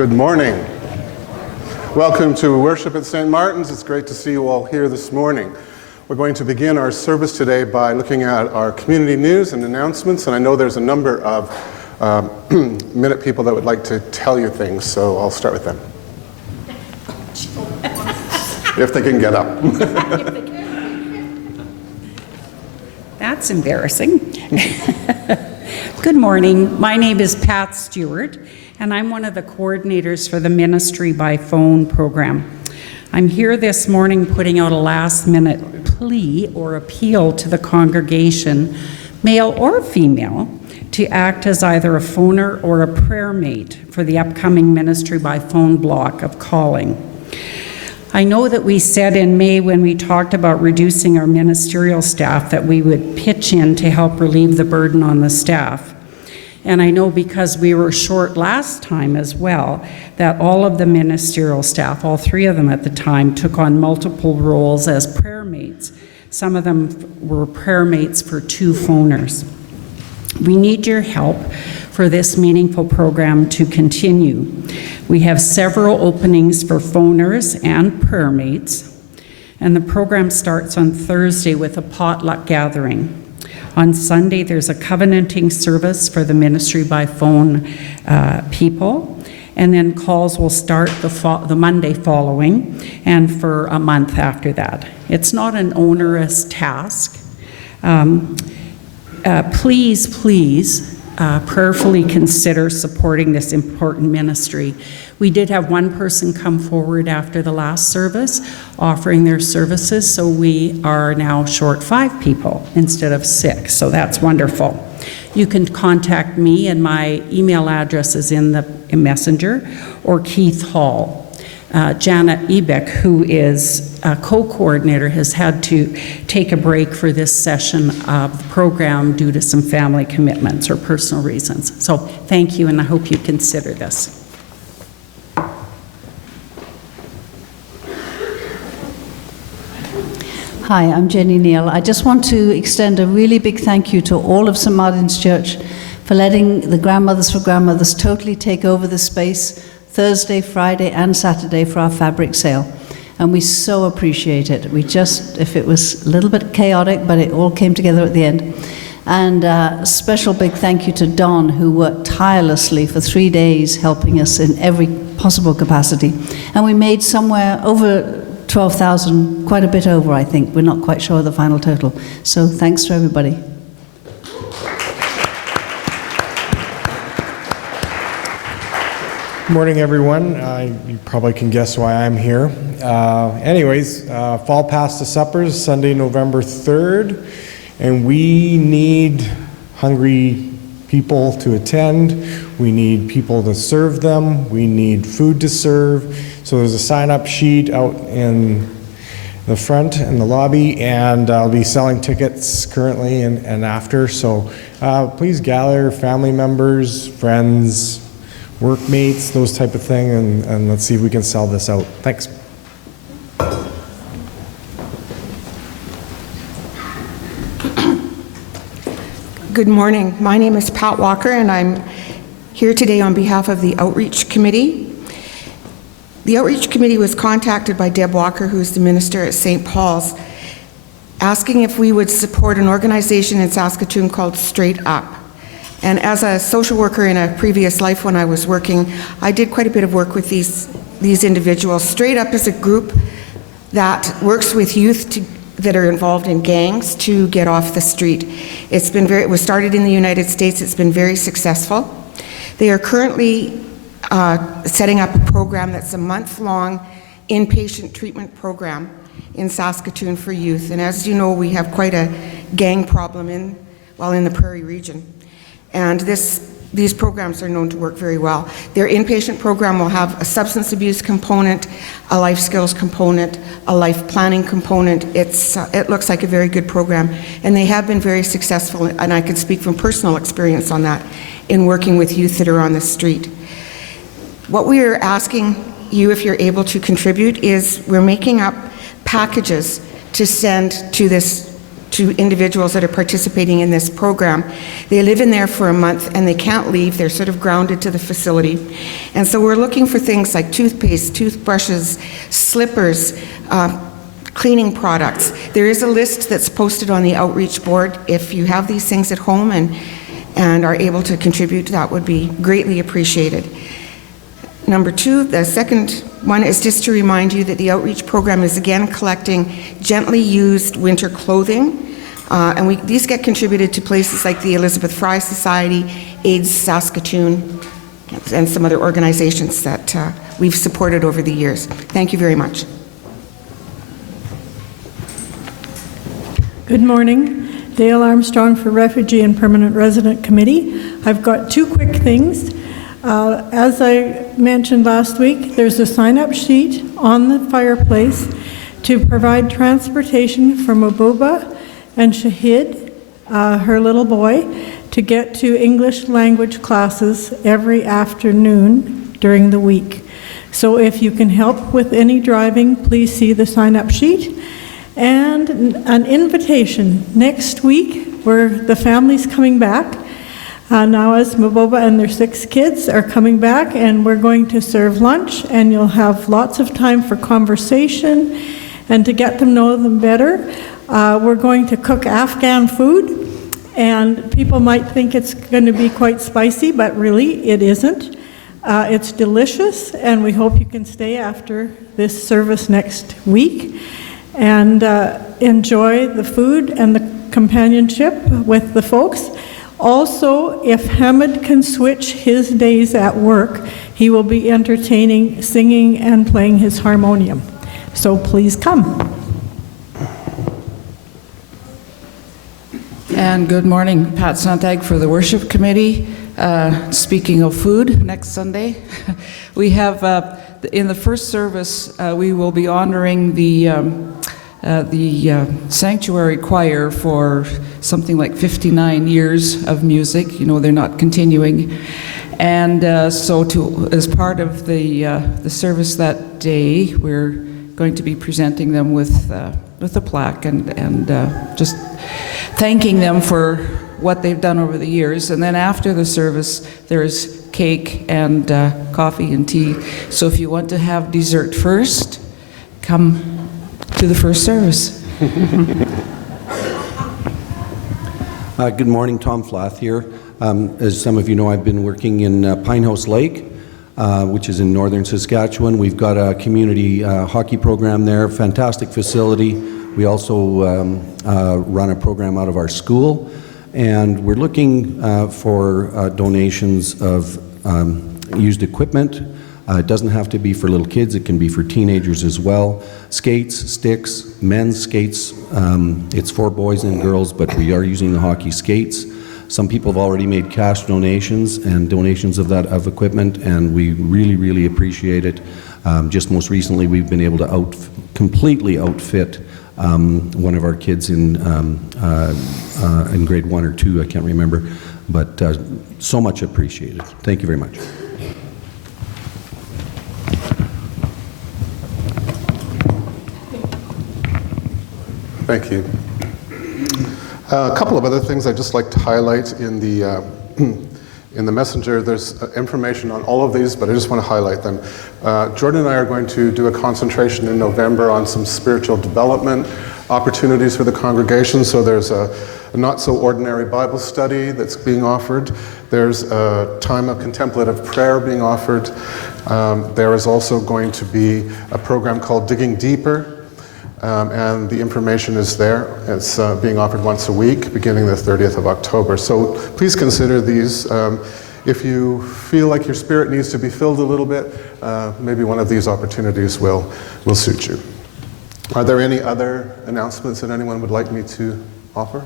Good morning. Welcome to worship at St. Martin's. It's great to see you all here this morning. We're going to begin our service today by looking at our community news and announcements, and I know there's a number of minute people that would like to tell you things, so I'll start with them. If they can get up. That's embarrassing. Good morning. My name is Pat Stewart, and I'm one of the coordinators for the Ministry by Phone program. I'm here this morning putting out a last-minute plea or appeal to the congregation, male or female, to act as either a phoner or a prayer mate for the upcoming Ministry by Phone block of calling. I know that we said in May when we talked about reducing our ministerial staff that we would pitch in to help relieve the burden on the staff. And I know because we were short last time as well, that all of the ministerial staff, all three of them at the time, took on multiple roles as prayer mates. Some of them were prayer mates for two phoners. We need your help for this meaningful program to continue. We have several openings for phoners and prayer mates, and the program starts on Thursday with a potluck gathering. On Sunday, there's a covenanting service for the Ministry by Phone people, and then calls will start the Monday following and for a month after that. It's not an onerous task. Please prayerfully consider supporting this important ministry. We did have one person come forward after the last service offering their services, so we are now short 5 people instead of 6, so that's wonderful. You can contact me, and my email address is in the messenger, or Keith Hall. Janet Ebeck, who is a co-coordinator, has had to take a break for this session of the program due to some family commitments or personal reasons. So thank you, and I hope you consider this. Hi, I'm Jenny Neal. I just want to extend a really big thank you to all of St. Martin's Church for letting the Grandmothers for Grandmothers totally take over the space Thursday, Friday, and Saturday for our fabric sale. And we so appreciate it. If it was a little bit chaotic, but it all came together at the end. And a special big thank you to Don, who worked tirelessly for 3 days, helping us in every possible capacity. And we made somewhere over 12,000, quite a bit over, I think. We're not quite sure of the final total. So thanks to everybody. Good morning, everyone. You probably can guess why I'm here. Fall Pasta Suppers, Sunday, November 3rd, and we need hungry people to attend. We need people to serve them. We need food to serve. So there's a sign-up sheet out in the front in the lobby, and I'll be selling tickets currently and after. So please gather family members, friends, workmates, those type of thing, and let's see if we can sell this out. Thanks. Good morning. My name is Pat Walker, and I'm here today on behalf of the Outreach Committee. The Outreach Committee was contacted by Deb Walker, who's the minister at St. Paul's, asking if we would support an organization in Saskatoon called Straight Up. And as a social worker in a previous life when I was working, I did quite a bit of work with these individuals. Straight Up is a group that works with youth that are involved in gangs to get off the street. It was started in the United States. It's been very successful. They are currently setting up a program that's a month-long inpatient treatment program in Saskatoon for youth. And as you know, we have quite a gang problem in the Prairie region. And these programs are known to work very well. Their inpatient program will have a substance abuse component, a life skills component, a life planning component. It looks like a very good program, and they have been very successful, and I can speak from personal experience on that in working with youth that are on the street. What we are asking you, if you're able to contribute, is we're making up packages to send to this to individuals that are participating in this program. They live in there for a month and they can't leave. They're sort of grounded to the facility. And so we're looking for things like toothpaste, toothbrushes, slippers, cleaning products. There is a list that's posted on the outreach board. If you have these things at home and are able to contribute, that would be greatly appreciated. Number two, the second one is just to remind you that the outreach program is again collecting gently used winter clothing. These get contributed to places like the Elizabeth Fry Society, AIDS Saskatoon, and some other organizations that we've supported over the years. Thank you very much. Good morning. Dale Armstrong for Refugee and Permanent Resident Committee. I've got two quick things. As I mentioned last week, there's a sign-up sheet on the fireplace to provide transportation for Mabuba and Shahid, her little boy, to get to English language classes every afternoon during the week. So if you can help with any driving, please see the sign-up sheet. And an invitation next week where the family's coming back. Now as Maboba and their 6 kids are coming back, and we're going to serve lunch, and you'll have lots of time for conversation and to get to know them better. We're going to cook Afghan food, and people might think it's going to be quite spicy, but really it isn't. It's delicious, and we hope you can stay after this service next week and enjoy the food and the companionship with the folks. Also, if Hamid can switch his days at work, he will be entertaining, singing, and playing his harmonium. So please come. And good morning, Pat Sontag for the Worship Committee. Speaking of food, next Sunday, we have, in the first service, we will be honoring the sanctuary choir for something like 59 years of music. You know, they're not continuing. And so as part of the service that day, we're going to be presenting them with a plaque and just thanking them for what they've done over the years. And then after the service, there's cake and coffee and tea. So if you want to have dessert first, come to the first service. Good morning, Tom Flath here. As some of you know, I've been working in Pinehouse Lake, which is in northern Saskatchewan. We've got a community hockey program there, fantastic facility. We also run a program out of our school, and we're looking for donations of used equipment. It doesn't have to be for little kids, it can be for teenagers as well. Skates, sticks, men's skates. It's for boys and girls, but we are using the hockey skates. Some people have already made cash donations and donations of equipment, and we really, really appreciate it. Just most recently, we've been able to completely outfit one of our kids in grade 1 or 2, I can't remember, but so much appreciated. Thank you very much. Thank you. A couple of other things I'd just like to highlight in the messenger. There's information on all of these, but I just want to highlight them. Jordan and I are going to do a concentration in November on some spiritual development opportunities for the congregation. So there's a not so ordinary Bible study that's being offered. There's a time of contemplative prayer being offered. There is also going to be a program called Digging Deeper. And the information is there. It's being offered once a week, beginning the 30th of October. So please consider these. If you feel like your spirit needs to be filled a little bit, maybe one of these opportunities will suit you. Are there any other announcements that anyone would like me to offer?